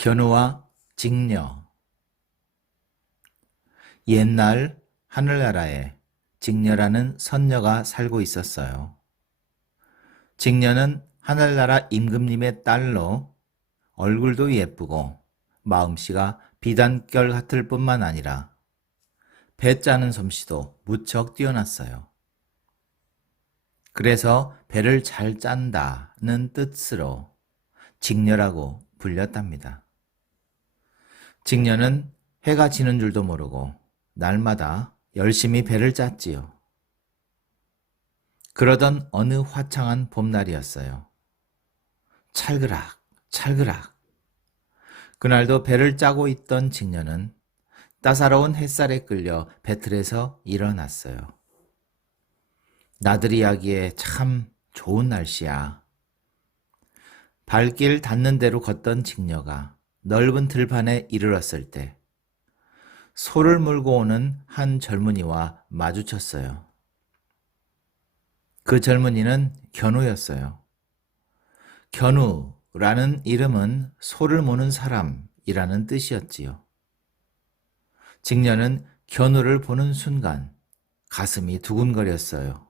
견우와 직녀. 옛날 하늘나라에 직녀라는 선녀가 살고 있었어요. 직녀는 하늘나라 임금님의 딸로 얼굴도 예쁘고 마음씨가 비단결 같을 뿐만 아니라 배 짜는 솜씨도 무척 뛰어났어요. 그래서 배를 잘 짠다는 뜻으로 직녀라고 불렸답니다. 직녀는 해가 지는 줄도 모르고 날마다 열심히 배를 짰지요. 그러던 어느 화창한 봄날이었어요. 찰그락 찰그락. 그날도 배를 짜고 있던 직녀는 따사로운 햇살에 끌려 배틀에서 일어났어요. 나들이 하기에 참 좋은 날씨야. 발길 닿는 대로 걷던 직녀가 넓은 들판에 이르렀을 때 소를 몰고 오는 한 젊은이와 마주쳤어요. 그 젊은이는 견우였어요. 견우라는 이름은 소를 모는 사람이라는 뜻이었지요. 직녀는 견우를 보는 순간 가슴이 두근거렸어요.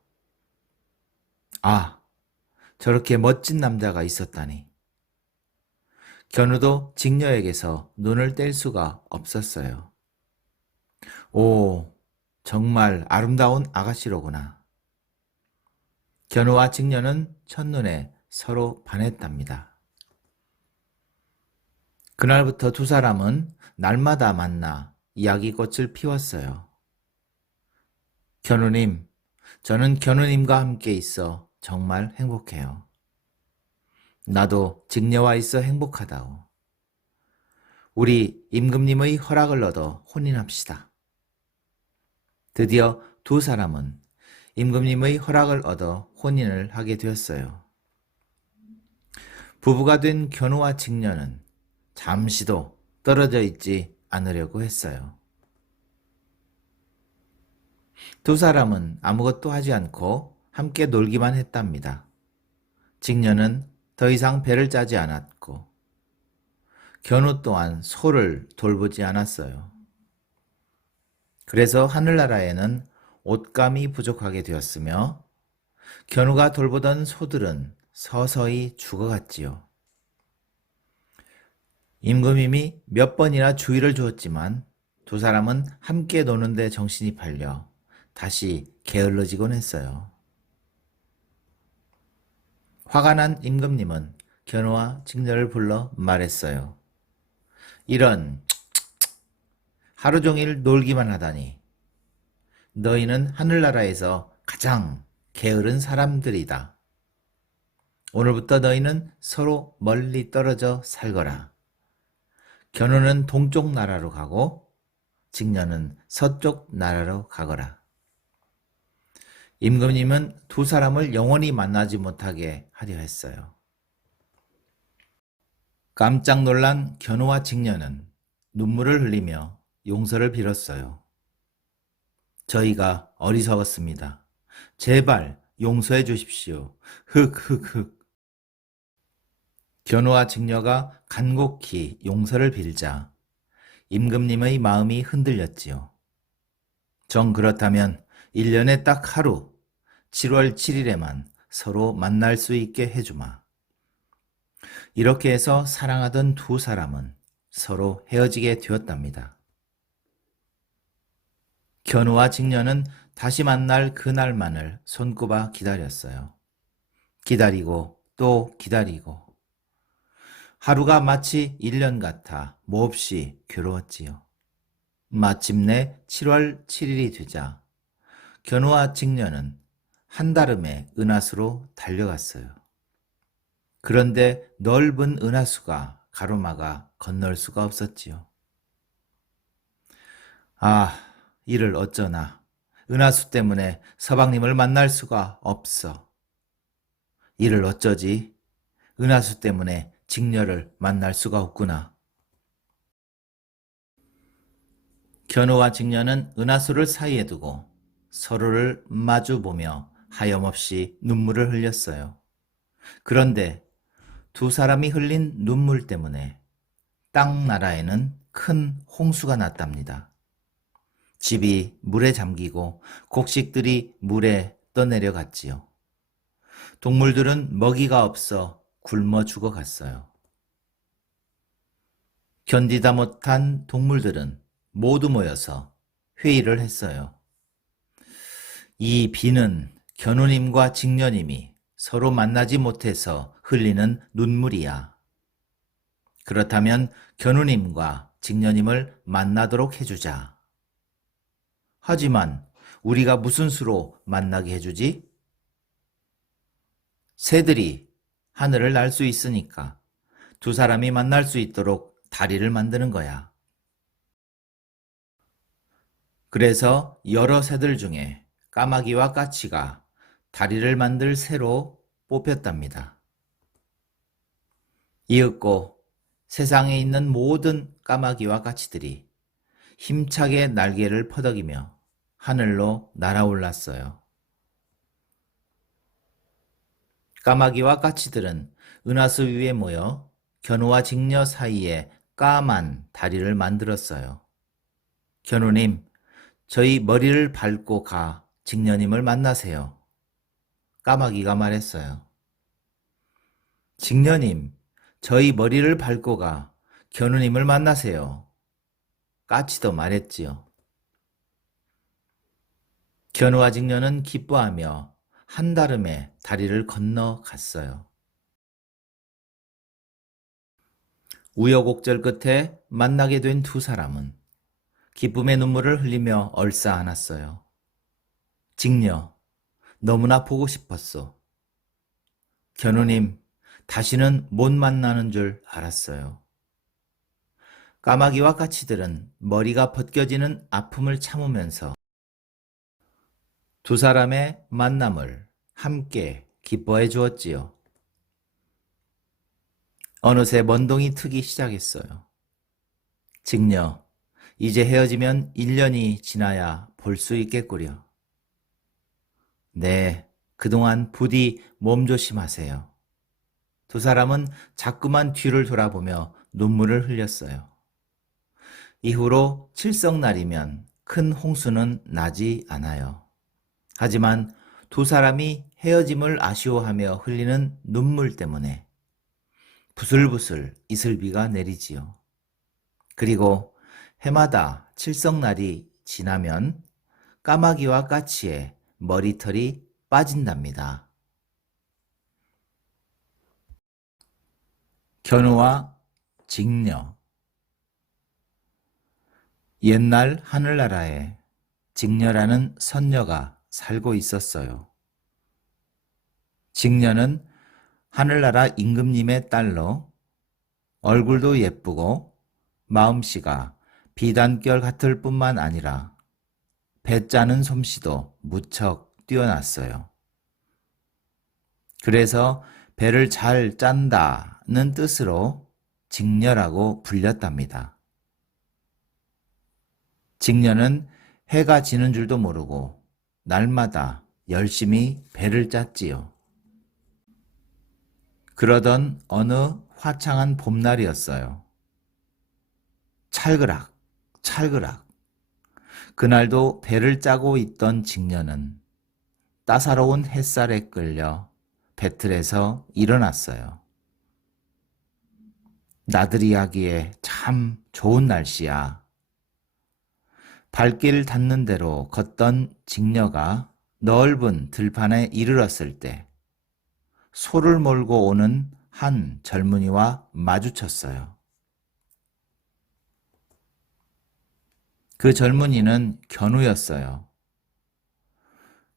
아, 저렇게 멋진 남자가 있었다니. 견우도 직녀에게서 눈을 뗄 수가 없었어요. 오, 정말 아름다운 아가씨로구나. 견우와 직녀는 첫눈에 서로 반했답니다. 그날부터 두 사람은 날마다 만나 이야기꽃을 피웠어요. 견우님, 저는 견우님과 함께 있어 정말 행복해요. 나도 직녀와 있어 행복하다오. 우리 임금님의 허락을 얻어 혼인합시다. 드디어 두 사람은 임금님의 허락을 얻어 혼인을 하게 되었어요. 부부가 된 견우와 직녀는 잠시도 떨어져 있지 않으려고 했어요. 두 사람은 아무것도 하지 않고 함께 놀기만 했답니다. 직녀는 더 이상 배를 짜지 않았고 견우 또한 소를 돌보지 않았어요. 그래서 하늘나라에는 옷감이 부족하게 되었으며 견우가 돌보던 소들은 서서히 죽어갔지요. 임금님이 몇 번이나 주의를 주었지만 두 사람은 함께 노는데 정신이 팔려 다시 게을러지곤 했어요. 화가 난 임금님은 견우와 직녀를 불러 말했어요. 이런 하루 종일 놀기만 하다니. 너희는 하늘나라에서 가장 게으른 사람들이다. 오늘부터 너희는 서로 멀리 떨어져 살거라. 견우는 동쪽 나라로 가고 직녀는 서쪽 나라로 가거라. 임금님은 두 사람을 영원히 만나지 못하게 하려 했어요. 깜짝 놀란 견우와 직녀는 눈물을 흘리며 용서를 빌었어요. 저희가 어리석었습니다. 제발 용서해 주십시오. 흑흑흑. 견우와 직녀가 간곡히 용서를 빌자 임금님의 마음이 흔들렸지요. 정 그렇다면 1년에 딱 하루 7월 7일에만 서로 만날 수 있게 해주마. 이렇게 해서 사랑하던 두 사람은 서로 헤어지게 되었답니다. 견우와 직녀는 다시 만날 그날만을 손꼽아 기다렸어요. 기다리고 또 기다리고 하루가 마치 1년 같아 몹시 괴로웠지요. 마침내 7월 7일이 되자 견우와 직녀는 한다름에 은하수로 달려갔어요. 그런데 넓은 은하수가 가로막아 건널 수가 없었지요. 아, 이를 어쩌나. 은하수 때문에 서방님을 만날 수가 없어. 이를 어쩌지? 은하수 때문에 직녀를 만날 수가 없구나. 견우와 직녀는 은하수를 사이에 두고 서로를 마주보며 하염없이 눈물을 흘렸어요. 그런데 두 사람이 흘린 눈물 때문에 땅 나라에는 큰 홍수가 났답니다. 집이 물에 잠기고 곡식들이 물에 떠내려갔지요. 동물들은 먹이가 없어 굶어 죽어갔어요. 견디다 못한 동물들은 모두 모여서 회의를 했어요. 이 비는 견우님과 직녀님이 서로 만나지 못해서 흘리는 눈물이야. 그렇다면 견우님과 직녀님을 만나도록 해주자. 하지만 우리가 무슨 수로 만나게 해주지? 새들이 하늘을 날 수 있으니까 두 사람이 만날 수 있도록 다리를 만드는 거야. 그래서 여러 새들 중에 까마귀와 까치가 다리를 만들 새로 뽑혔답니다. 이윽고 세상에 있는 모든 까마귀와 까치들이 힘차게 날개를 퍼덕이며 하늘로 날아올랐어요. 까마귀와 까치들은 은하수 위에 모여 견우와 직녀 사이에 까만 다리를 만들었어요. 견우님, 저희 머리를 밟고 가 직녀님을 만나세요. 까마귀가 말했어요. 직녀님, 저희 머리를 밟고 가 견우님을 만나세요. 까치도 말했지요. 견우와 직녀는 기뻐하며 한다름에 다리를 건너갔어요. 우여곡절 끝에 만나게 된 두 사람은 기쁨의 눈물을 흘리며 얼싸안았어요. 직녀, 너무나 보고 싶었소. 견우님, 다시는 못 만나는 줄 알았어요. 까마귀와 까치들은 머리가 벗겨지는 아픔을 참으면서 두 사람의 만남을 함께 기뻐해 주었지요. 어느새 먼동이 트기 시작했어요. 직녀, 이제 헤어지면 1년이 지나야 볼 수 있겠구려. 네, 그동안 부디 몸조심하세요. 두 사람은 자꾸만 뒤를 돌아보며 눈물을 흘렸어요. 이후로 칠성날이면 큰 홍수는 나지 않아요. 하지만 두 사람이 헤어짐을 아쉬워하며 흘리는 눈물 때문에 부슬부슬 이슬비가 내리지요. 그리고 해마다 칠성날이 지나면 까마귀와 까치의 머리털이 빠진답니다. 견우와 직녀. 옛날 하늘나라에 직녀라는 선녀가 살고 있었어요. 직녀는 하늘나라 임금님의 딸로 얼굴도 예쁘고 마음씨가 비단결 같을 뿐만 아니라 배 짜는 솜씨도 무척 뛰어났어요. 그래서 배를 잘 짠다는 뜻으로 직녀라고 불렸답니다. 직녀는 해가 지는 줄도 모르고 날마다 열심히 배를 짰지요. 그러던 어느 화창한 봄날이었어요. 찰그락, 찰그락. 그날도 배를 짜고 있던 직녀는 따사로운 햇살에 끌려 배틀에서 일어났어요. 나들이 하기에 참 좋은 날씨야. 발길 닿는 대로 걷던 직녀가 넓은 들판에 이르렀을 때 소를 몰고 오는 한 젊은이와 마주쳤어요. 그 젊은이는 견우였어요.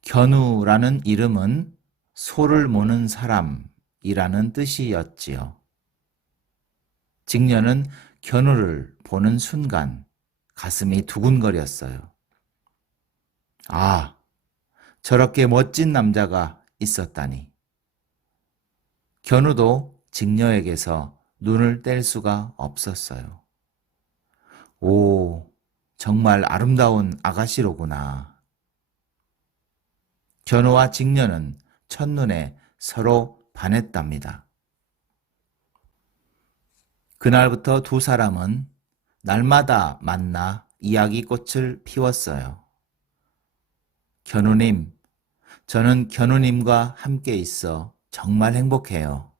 견우라는 이름은 소를 모는 사람이라는 뜻이었지요. 직녀는 견우를 보는 순간 가슴이 두근거렸어요. 아, 저렇게 멋진 남자가 있었다니. 견우도 직녀에게서 눈을 뗄 수가 없었어요. 오, 정말 아름다운 아가씨로구나. 견우와 직녀는 첫눈에 서로 반했답니다. 그날부터 두 사람은 날마다 만나 이야기꽃을 피웠어요. 견우님, 저는 견우님과 함께 있어 정말 행복해요.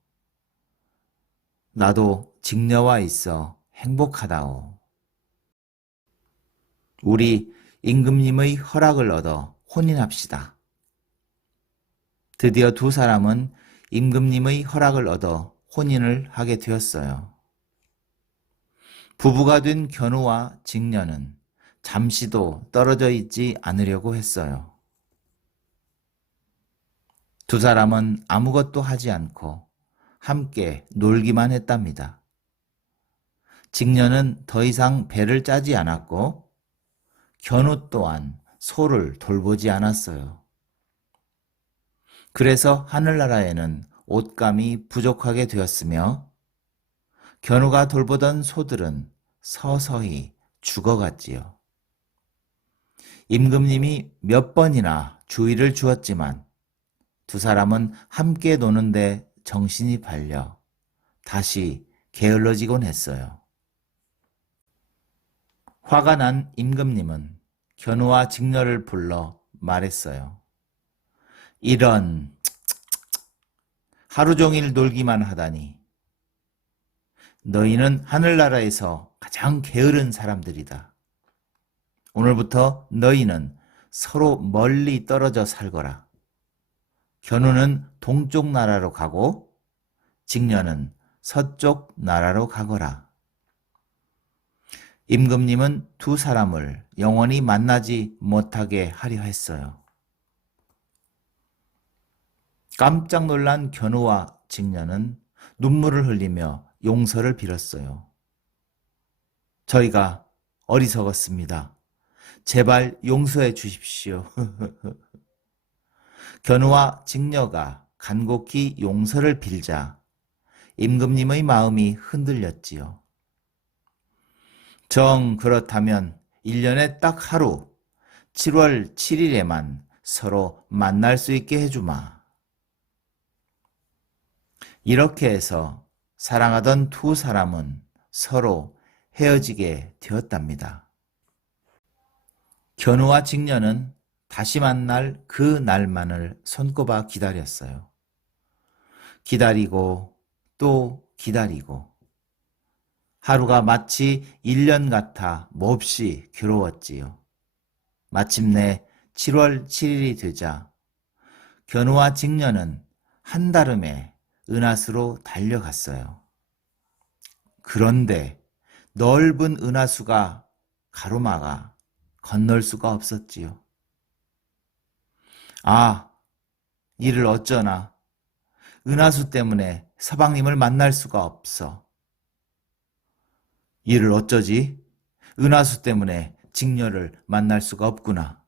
나도 직녀와 있어 행복하다오. 우리 임금님의 허락을 얻어 혼인합시다. 드디어 두 사람은 임금님의 허락을 얻어 혼인을 하게 되었어요. 부부가 된 견우와 직녀는 잠시도 떨어져 있지 않으려고 했어요. 두 사람은 아무것도 하지 않고 함께 놀기만 했답니다. 직녀는 더 이상 배를 짜지 않았고 견우 또한 소를 돌보지 않았어요. 그래서 하늘나라에는 옷감이 부족하게 되었으며 견우가 돌보던 소들은 서서히 죽어갔지요. 임금님이 몇 번이나 주의를 주었지만 두 사람은 함께 노는데 정신이 팔려 다시 게을러지곤 했어요. 화가 난 임금님은 견우와 직녀를 불러 말했어요. 이런 하루 종일 놀기만 하다니. 너희는 하늘나라에서 가장 게으른 사람들이다. 오늘부터 너희는 서로 멀리 떨어져 살거라. 견우는 동쪽 나라로 가고 직녀는 서쪽 나라로 가거라. 임금님은 두 사람을 영원히 만나지 못하게 하려 했어요. 깜짝 놀란 견우와 직녀는 눈물을 흘리며 용서를 빌었어요. 저희가 어리석었습니다. 제발 용서해 주십시오. 견우와 직녀가 간곡히 용서를 빌자 임금님의 마음이 흔들렸지요. 정 그렇다면 1년에 딱 하루 7월 7일에만 서로 만날 수 있게 해주마. 이렇게 해서 사랑하던 두 사람은 서로 헤어지게 되었답니다. 견우와 직녀는 다시 만날 그 날만을 손꼽아 기다렸어요. 기다리고 또 기다리고 하루가 마치 1년 같아 몹시 괴로웠지요. 마침내 7월 7일이 되자 견우와 직녀는 한달음에 은하수로 달려갔어요. 그런데 넓은 은하수가 가로막아 건널 수가 없었지요. 아, 이를 어쩌나. 은하수 때문에 서방님을 만날 수가 없어. 이를 어쩌지? 은하수 때문에 직녀를 만날 수가 없구나.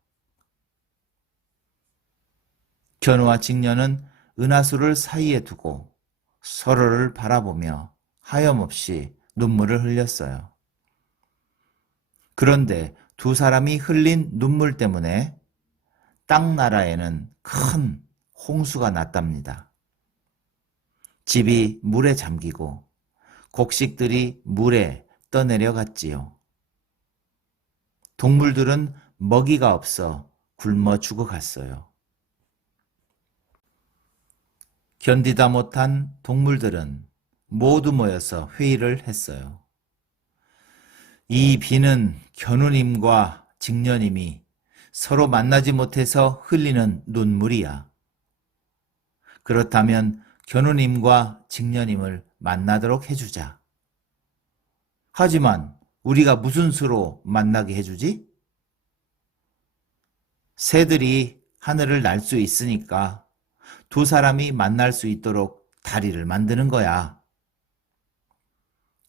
견우와 직녀는 은하수를 사이에 두고 서로를 바라보며 하염없이 눈물을 흘렸어요. 그런데 두 사람이 흘린 눈물 때문에 땅나라에는 큰 홍수가 났답니다. 집이 물에 잠기고 곡식들이 물에 떠내려갔지요. 동물들은 먹이가 없어 굶어 죽어갔어요. 견디다 못한 동물들은 모두 모여서 회의를 했어요. 이 비는 견우님과 직녀님이 서로 만나지 못해서 흘리는 눈물이야. 그렇다면 견우님과 직녀님을 만나도록 해주자. 하지만 우리가 무슨 수로 만나게 해주지? 새들이 하늘을 날 수 있으니까 두 사람이 만날 수 있도록 다리를 만드는 거야.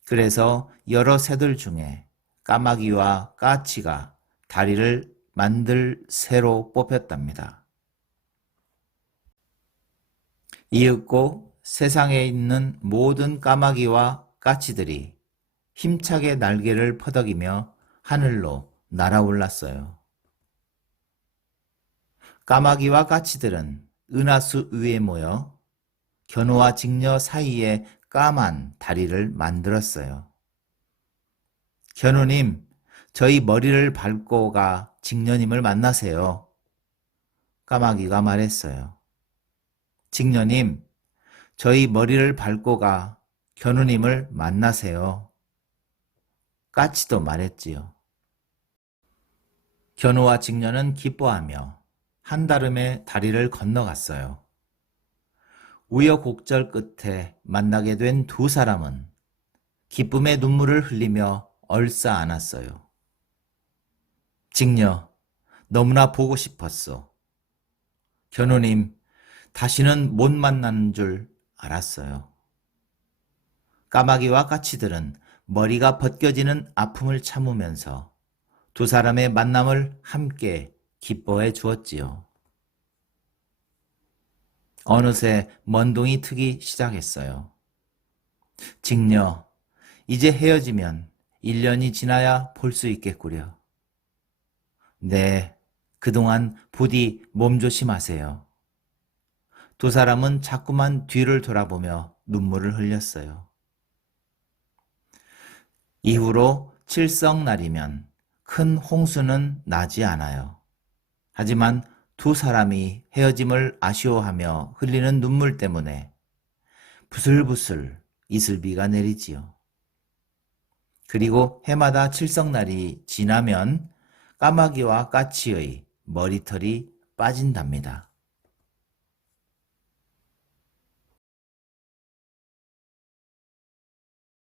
그래서 여러 새들 중에 까마귀와 까치가 다리를 만들 새로 뽑혔답니다. 이윽고 세상에 있는 모든 까마귀와 까치들이 힘차게 날개를 퍼덕이며 하늘로 날아올랐어요. 까마귀와 까치들은 은하수 위에 모여 견우와 직녀 사이에 까만 다리를 만들었어요. 견우님, 저희 머리를 밟고 가 직녀님을 만나세요. 까마귀가 말했어요. 직녀님, 저희 머리를 밟고 가 견우님을 만나세요. 까치도 말했지요. 견우와 직녀는 기뻐하며 한다름에 다리를 건너갔어요. 우여곡절 끝에 만나게 된 두 사람은 기쁨의 눈물을 흘리며 얼싸 안았어요. 직녀, 너무나 보고 싶었어. 견우님, 다시는 못 만나는 줄 알았어요. 까마귀와 까치들은 머리가 벗겨지는 아픔을 참으면서 두 사람의 만남을 함께 기뻐해 주었지요. 어느새 먼동이 트기 시작했어요. 직녀, 이제 헤어지면 1년이 지나야 볼 수 있겠구려. 네, 그동안 부디 몸조심하세요. 두 사람은 자꾸만 뒤를 돌아보며 눈물을 흘렸어요. 이후로 칠성날이면 큰 홍수는 나지 않아요. 하지만 두 사람이 헤어짐을 아쉬워하며 흘리는 눈물 때문에 부슬부슬 이슬비가 내리지요. 그리고 해마다 칠성날이 지나면 까마귀와 까치의 머리털이 빠진답니다.